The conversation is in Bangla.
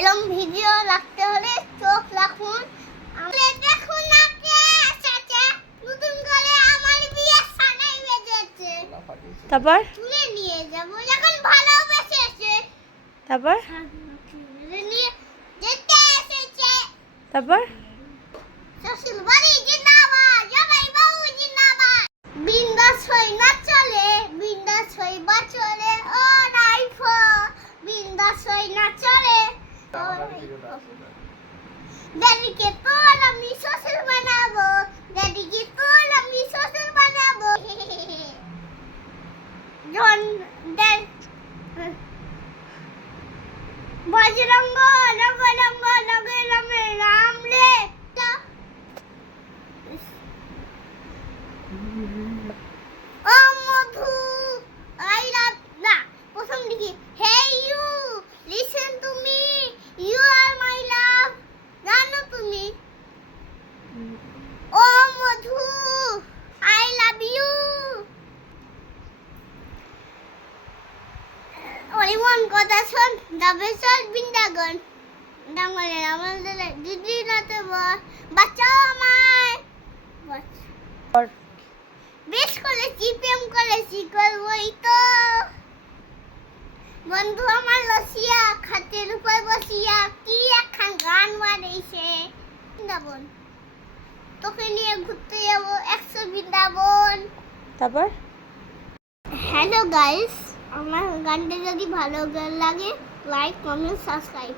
এরকম ভিডিও রাখতে হলে চোখ রাখুন। দেখুন নতুন করে আমার বিয়ে সানাই বেজেছে। তারপর? তুলে নিয়ে যাব। ভালোবেসেছে তারপর? নিয়ে যেতে এসেছে। তারপর? শ্বশুর বাড়ি জিন্দাবাদ জামাই বাবু জিন্দাবাদ। বিন্দাস হই ড্যাডিকে তোল আমি শ্বশুর বানাবো ড্যাডিকে তোল আমি শ্বশুর বানাবো জন ড্যাড বজরঙ্গ রঙ্গ রঙ্গ রঙ্গে রাম রে অরিমন কথা শোন যাবে চল বৃন্দাগন ডাঙ্গলে আমাদের দিদি রাতে বাচ্চাও আমায় বেশ করেছি প্রেম করেছি করবই তো বন্ধু আমার লসিয়া খাটের উপর বসিয়া কি একখান গান বানিয়েছে বৃন্দাবন। তোকে নিয়ে ঘুরতে যাব একশো বৃন্দাবন। তারপর? হ্যালো গাইস আমার গানটা যদি ভালো লাগে লাইক কমেন্ট সাবস্ক্রাইব